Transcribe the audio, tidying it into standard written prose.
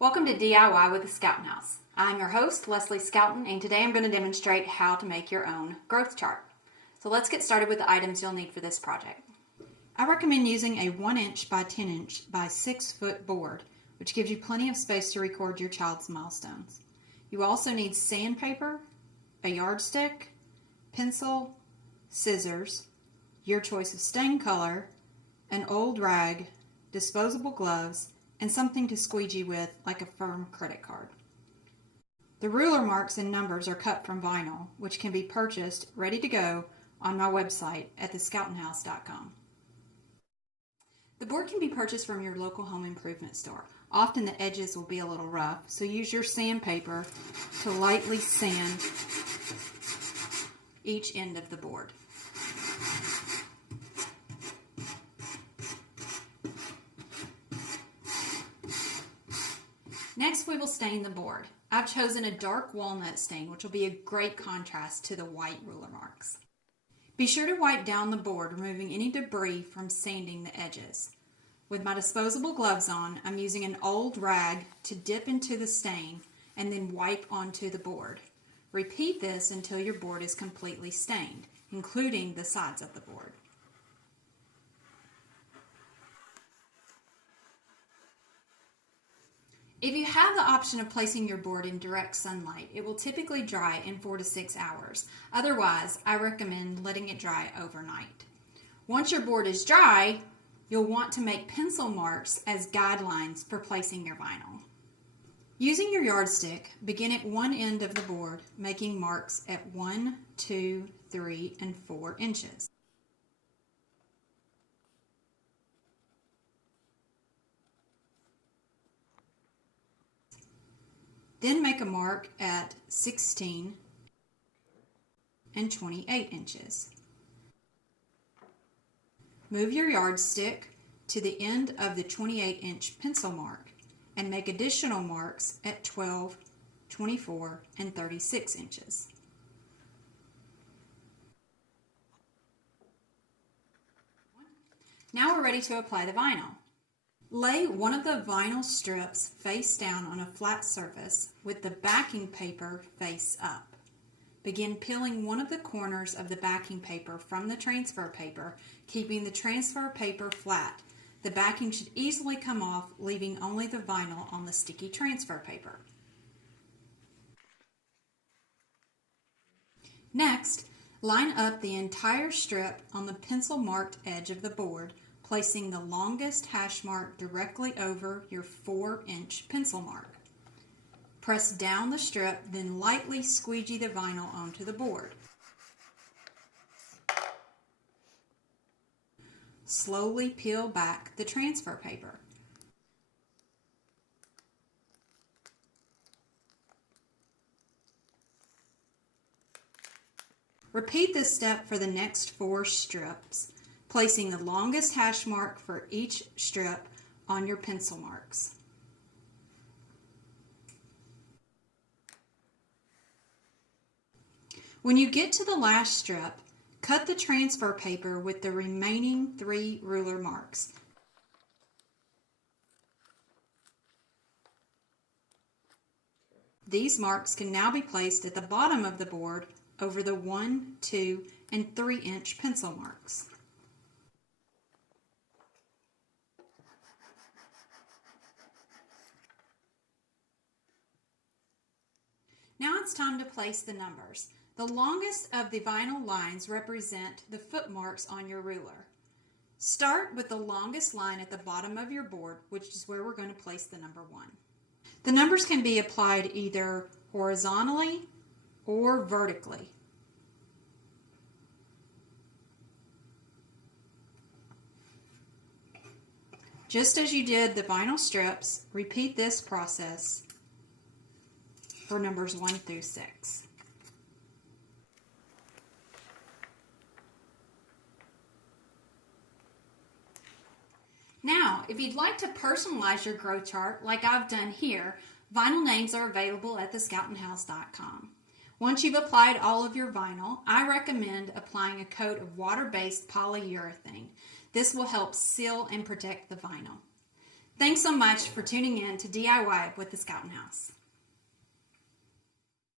Welcome to DIY with the Scoutten House. I'm your host, Leslie Scoutten, and today I'm going to demonstrate how to make your own growth chart. So let's get started with the items you'll need for this project. I recommend using a 1 inch by 10 inch by 6 foot board, which gives you plenty of space to record your child's milestones. You also need sandpaper, a yardstick, pencil, scissors, your choice of stain color, an old rag, disposable gloves, and something to squeegee with like a firm credit card. The ruler marks and numbers are cut from vinyl, which can be purchased ready to go on my website at thescoutenhouse.com. The board can be purchased from your local home improvement store. Often the edges will be a little rough, so use your sandpaper to lightly sand each end of the board. Next, we will stain the board. I've chosen a dark walnut stain, which will be a great contrast to the white ruler marks. Be sure to wipe down the board, removing any debris from sanding the edges. With my disposable gloves on, I'm using an old rag to dip into the stain and then wipe onto the board. Repeat this until your board is completely stained, including the sides of the board. If you have the option of placing your board in direct sunlight, it will typically dry in 4 to 6 hours. Otherwise, I recommend letting it dry overnight. Once your board is dry, you'll want to make pencil marks as guidelines for placing your vinyl. Using your yardstick, begin at one end of the board, making marks at 1, 2, 3, and 4 inches. Then make a mark at 16 and 28 inches. Move your yardstick to the end of the 28-inch pencil mark and make additional marks at 12, 24, and 36 inches. Now we're ready to apply the vinyl. Lay one of the vinyl strips face down on a flat surface with the backing paper face up. Begin peeling one of the corners of the backing paper from the transfer paper, keeping the transfer paper flat. The backing should easily come off, leaving only the vinyl on the sticky transfer paper. Next, line up the entire strip on the pencil marked edge of the board, placing the longest hash mark directly over your 4-inch pencil mark. Press down the strip, then lightly squeegee the vinyl onto the board. Slowly peel back the transfer paper. Repeat this step for the next 4 strips, placing the longest hash mark for each strip on your pencil marks. When you get to the last strip, cut the transfer paper with the remaining 3 ruler marks. These marks can now be placed at the bottom of the board over the 1, 2, and 3-inch pencil marks. Now it's time to place the numbers. The longest of the vinyl lines represent the foot marks on your ruler. Start with the longest line at the bottom of your board, which is where we're going to place the number 1. The numbers can be applied either horizontally or vertically. Just as you did the vinyl strips, repeat this process for numbers 1 through 6. Now, if you'd like to personalize your growth chart like I've done here, vinyl names are available at thescoutenhouse.com. Once you've applied all of your vinyl, I recommend applying a coat of water-based polyurethane. This will help seal and protect the vinyl. Thanks so much for tuning in to DIY with the Scoutten House.